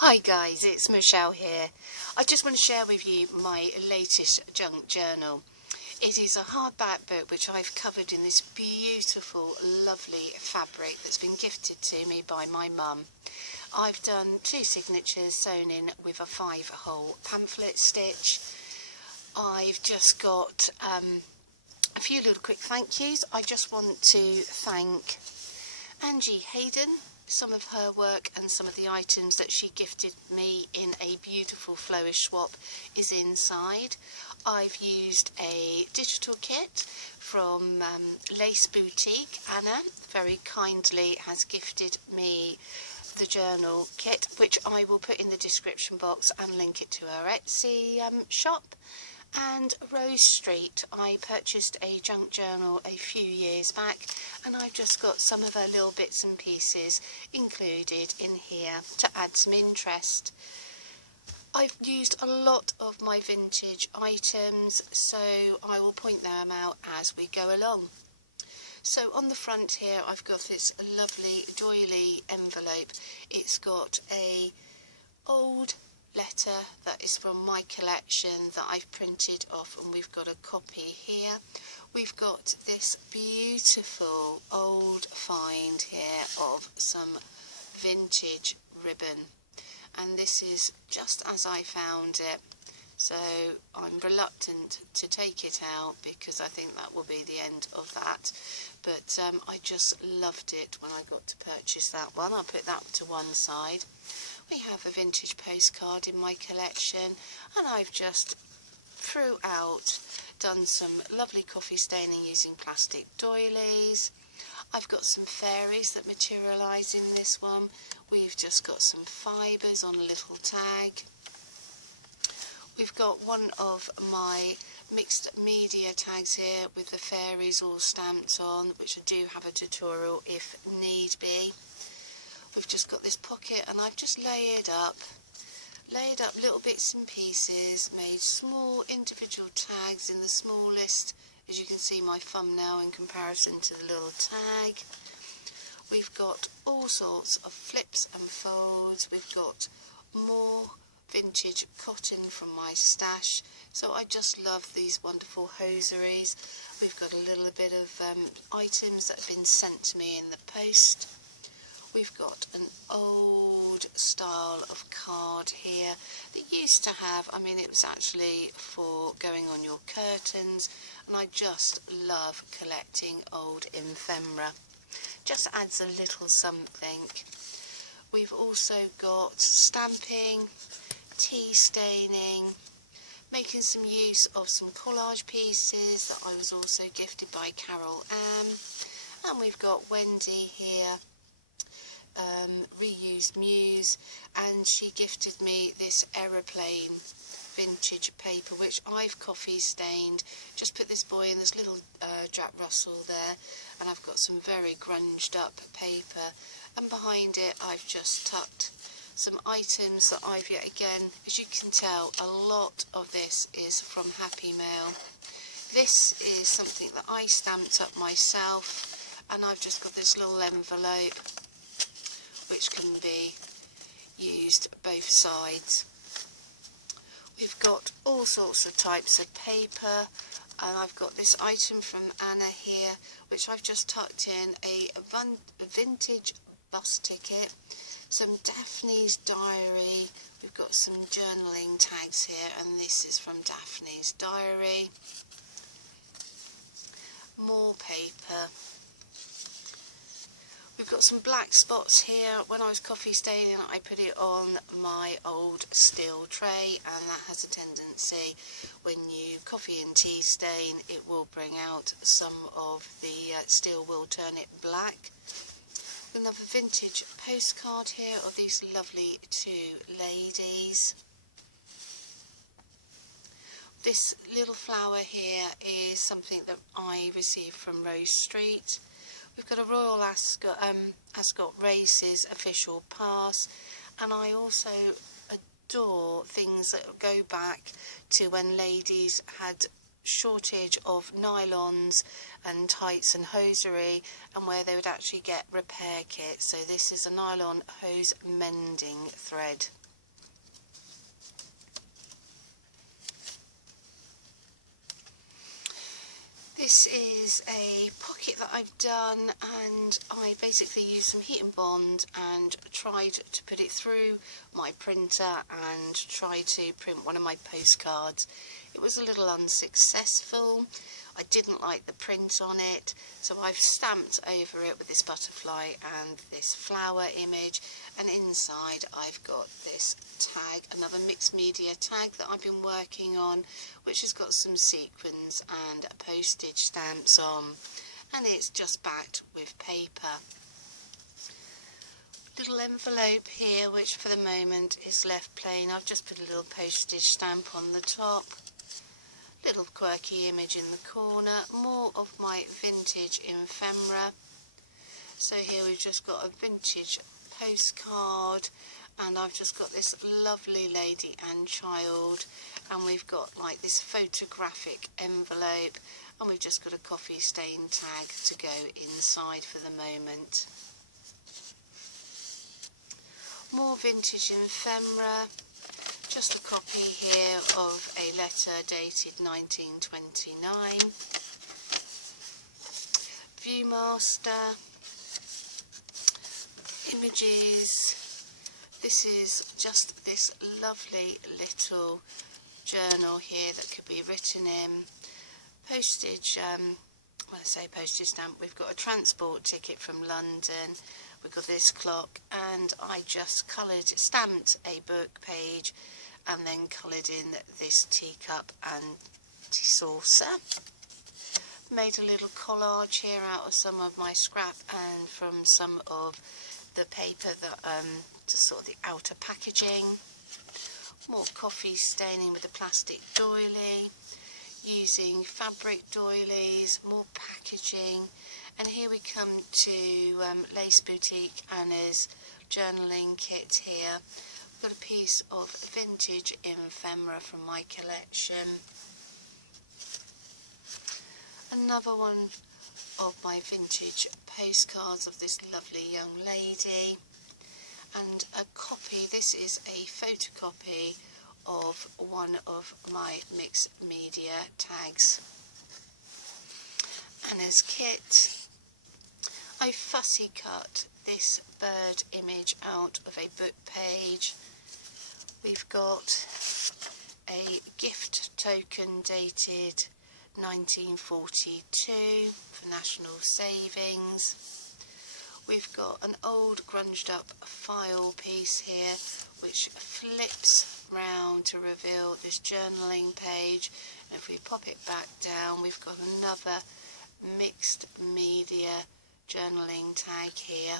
Hi guys, it's Michelle here. I just want to share with you my latest junk journal. It is a hardback book which I've covered in this beautiful, lovely fabric that's been gifted to me by my mum. I've done 2 signatures sewn in with a 5-hole pamphlet stitch. I've just got a few little quick thank yous. I just want to thank Angie Hayden. Some of her work and some of the items that she gifted me in a beautiful flourish swap is inside. I've used a digital kit from Lace Boutique. Anna very kindly has gifted me the journal kit, which I will put in the description box and link it to her Etsy shop. And Rose Street, I purchased a junk journal a few years back, and I've just got some of her little bits and pieces included in here to add some interest. I've used a lot of my vintage items, so I will point them out as we go along. So on the front here I've got this lovely doily envelope. It's got a old letter that is from my collection that I've printed off, and we've got a copy here. We've got this beautiful old find here of some vintage ribbon, and this is just as I found it, so I'm reluctant to take it out because I think that will be the end of that, but I just loved it when I got to purchase that one. I'll put that to one side. We have a vintage postcard in my collection, and I've just throughout done some lovely coffee staining using plastic doilies. I've got some fairies that materialise in this one. We've just got some fibres on a little tag. We've got one of my mixed media tags here with the fairies all stamped on, which I do have a tutorial if need be. We've just got this pocket, and I've just layered up little bits and pieces, made small individual tags in the smallest, as you can see my thumbnail in comparison to the little tag. We've got all sorts of flips and folds. We've got more vintage cotton from my stash, so I just love these wonderful hosieries. We've got a little bit of items that have been sent to me in the post. We've got an old style of card here that used to have, I mean, it was actually for going on your curtains, and I just love collecting old ephemera. Just adds a little something. We've also got stamping, tea staining, making some use of some collage pieces that I was also gifted by Carol Ann. And we've got Wendy here, reused Muse, and she gifted me this aeroplane vintage paper which I've coffee stained. Just put this boy in this little Jack Russell there, and I've got some very grunged up paper, and behind it I've just tucked some items that I've yet again, as you can tell, a lot of this is from Happy Mail. This is something that I stamped up myself, and I've just got this little envelope which can be used both sides. We've got all sorts of types of paper, and I've got this item from Anna here which I've just tucked in, a vintage bus ticket, some Daphne's diary. We've got some journaling tags here, and this is from Daphne's diary. More paper. We've got some black spots here. When I was coffee staining, I put it on my old steel tray, and that has a tendency, when you coffee and tea stain, it will bring out some of the steel, will turn it black. Another vintage postcard here of these lovely 2 ladies. This little flower here is something that I received from Rose Street. We've got a Royal Ascot Races official pass, and I also adore things that go back to when ladies had shortage of nylons and tights and hosiery, and where they would actually get repair kits. So this is a nylon hose mending thread. This is a pocket that I've done, and I basically used some heat and bond and tried to put it through my printer and try to print one of my postcards. It was a little unsuccessful. I didn't like the print on it, so I've stamped over it with this butterfly and this flower image, and inside I've got this tag, another mixed media tag that I've been working on, which has got some sequins and postage stamps on, and it's just backed with paper. Little envelope here, which for the moment is left plain. I've just put a little postage stamp on the top. Little quirky image in the corner, more of my vintage ephemera. So here we've just got a vintage postcard, and I've just got this lovely lady and child, and we've got like this photographic envelope, and we've just got a coffee stain tag to go inside for the moment. More vintage ephemera. Just a copy here of a letter dated 1929. Viewmaster. Images. This is just this lovely little journal here that could be written in. Postage, when I say postage stamp, we've got a transport ticket from London. We've got this clock, and I just stamped a book page and then coloured in this teacup and tea saucer. Made a little collage here out of some of my scrap and from some of the paper that just sort of the outer packaging. More coffee staining with a plastic doily, using fabric doilies, more packaging. And here we come to Lace Boutique Anna's journaling kit here. We've got a piece of vintage ephemera from my collection. Another one of my vintage postcards of this lovely young lady. And a copy, this is a photocopy of one of my mixed media tags. Anna's kit. I fussy cut this bird image out of a book page. We've got a gift token dated 1942 for National Savings. We've got an old grunged up file piece here which flips round to reveal this journaling page, and if we pop it back down we've got another mixed media journaling tag here,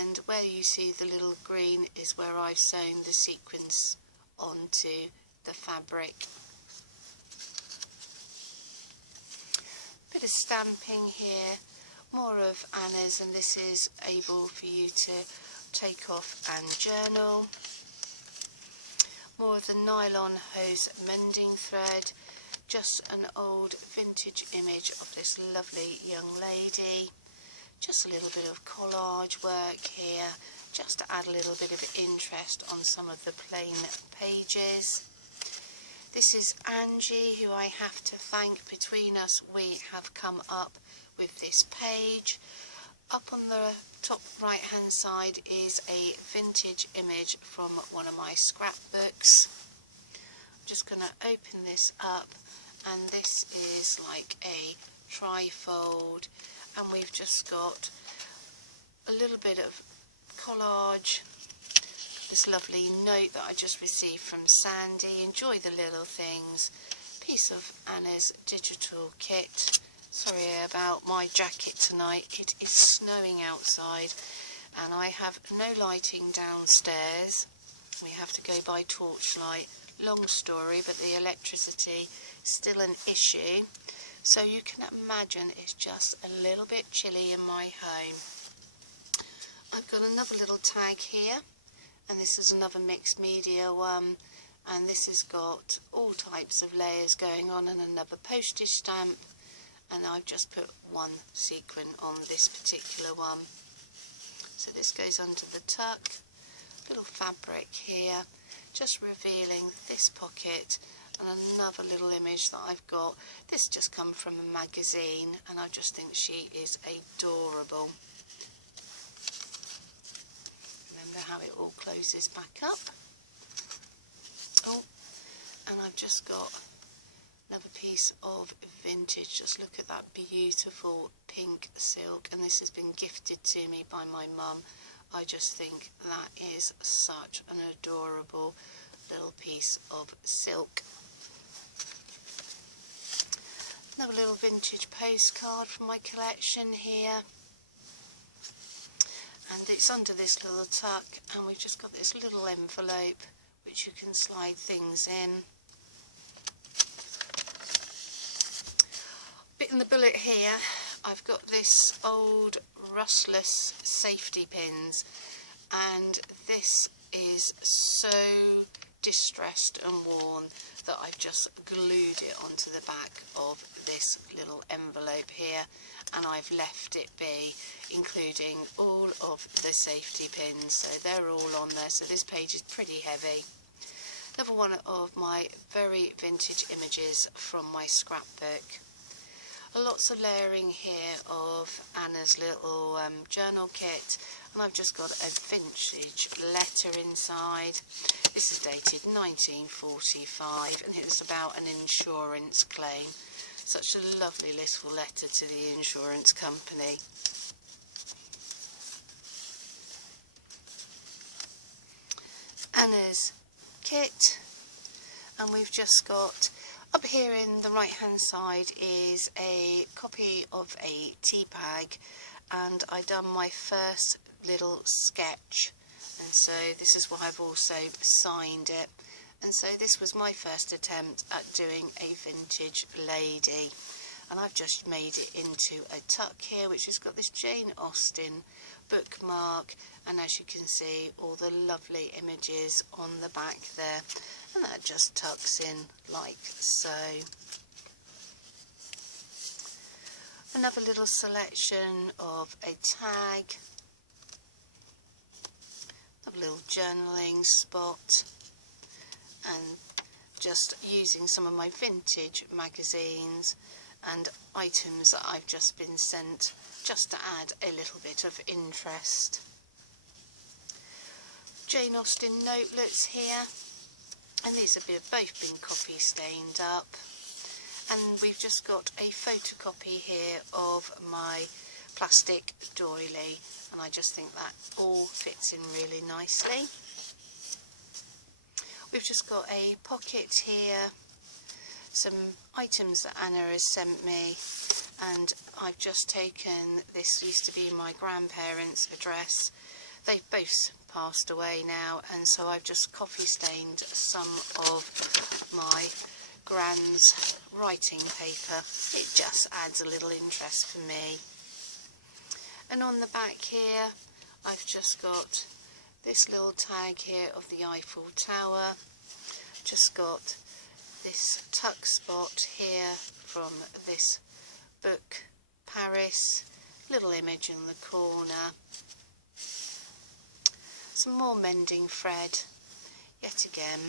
and where you see the little green is where I've sewn the sequins onto the fabric. Bit of stamping here, more of Anna's, and this is able for you to take off and journal. More of the nylon hose mending thread, just an old vintage image of this lovely young lady. Just a little bit of collage work here, just to add a little bit of interest on some of the plain pages. This is Angie, who I have to thank. Between us we have come up with this page. Up on the top right hand side is a vintage image from one of my scrapbooks. I'm just going to open this up, and this is like a trifold, and we've just got a little bit of collage. This lovely note that I just received from Sandy. Enjoy the little things. Piece of Anna's digital kit. Sorry about my jacket tonight. It is snowing outside and I have no lighting downstairs. We have to go by torchlight. Long story, but the electricity is still an issue. So you can imagine it's just a little bit chilly in my home. I've got another little tag here, and this is another mixed media one, and this has got all types of layers going on and another postage stamp, and I've just put one sequin on this particular one. So this goes under the tuck, little fabric here, just revealing this pocket And another little image that I've got, this just come from a magazine, and I just think she is adorable. Remember how it all closes back up. Oh, and I've just got another piece of vintage. Just look at that beautiful pink silk, and this has been gifted to me by my mum. I just think that is such an adorable little piece of silk. Another little vintage postcard from my collection here, and it's under this little tuck, and we've just got this little envelope which you can slide things in. Bit in the bullet here, I've got this old rustless safety pins, and this is so distressed and worn that I've just glued it onto the back of this little envelope here, and I've left it be, including all of the safety pins, so they're all on there. So this page is pretty heavy. Another one of my very vintage images from my scrapbook. Lots of layering here of Anna's little journal kit, and I've just got a vintage letter inside. This is dated 1945, and it was about an insurance claim. Such a lovely little letter to the insurance company. Anna's kit, and we've just got, up here in the right hand side is a copy of a tea bag, and I done my first little sketch, and so this is why I've also signed it. And so this was my first attempt at doing a vintage lady, and I've just made it into a tuck here, which has got this Jane Austen bookmark, and as you can see, all the lovely images on the back there, and that just tucks in like so. Another little selection of a tag, a little journaling spot, and just using some of my vintage magazines and items that I've just been sent, just to add a little bit of interest. Jane Austen notelets here, and these have both been coffee stained up, and we've just got a photocopy here of my plastic doily, and I just think that all fits in really nicely. We've just got a pocket here, some items that Anna has sent me, and I've just taken, this used to be my grandparents' address. They've both passed away now, and so I've just coffee stained some of my grand's writing paper. It just adds a little interest for me. And on the back here, I've just got this little tag here of the Eiffel Tower. Just got this tuck spot here from this book, Paris. Little image in the corner. Some more mending thread, yet again,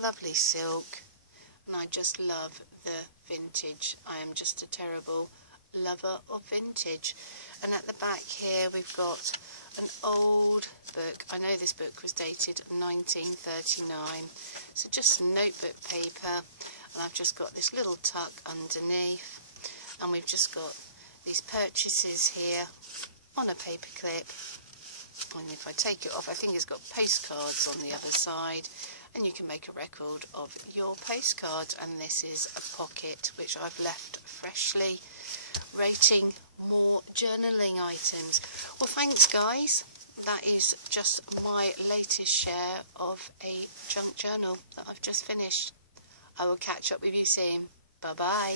lovely silk, and I just love the vintage. I am just a terrible lover of vintage. And at the back here we've got an old book. I know this book was dated 1939, so just some notebook paper, and I've just got this little tuck underneath, and we've just got these purchases here on a paper clip, and if I take it off, I think it's got postcards on the other side, and you can make a record of your postcards. And this is a pocket which I've left freshly, rating more journaling items. Well, thanks guys, that is just my latest share of a junk journal that I've just finished. I will catch up with you soon. Bye bye.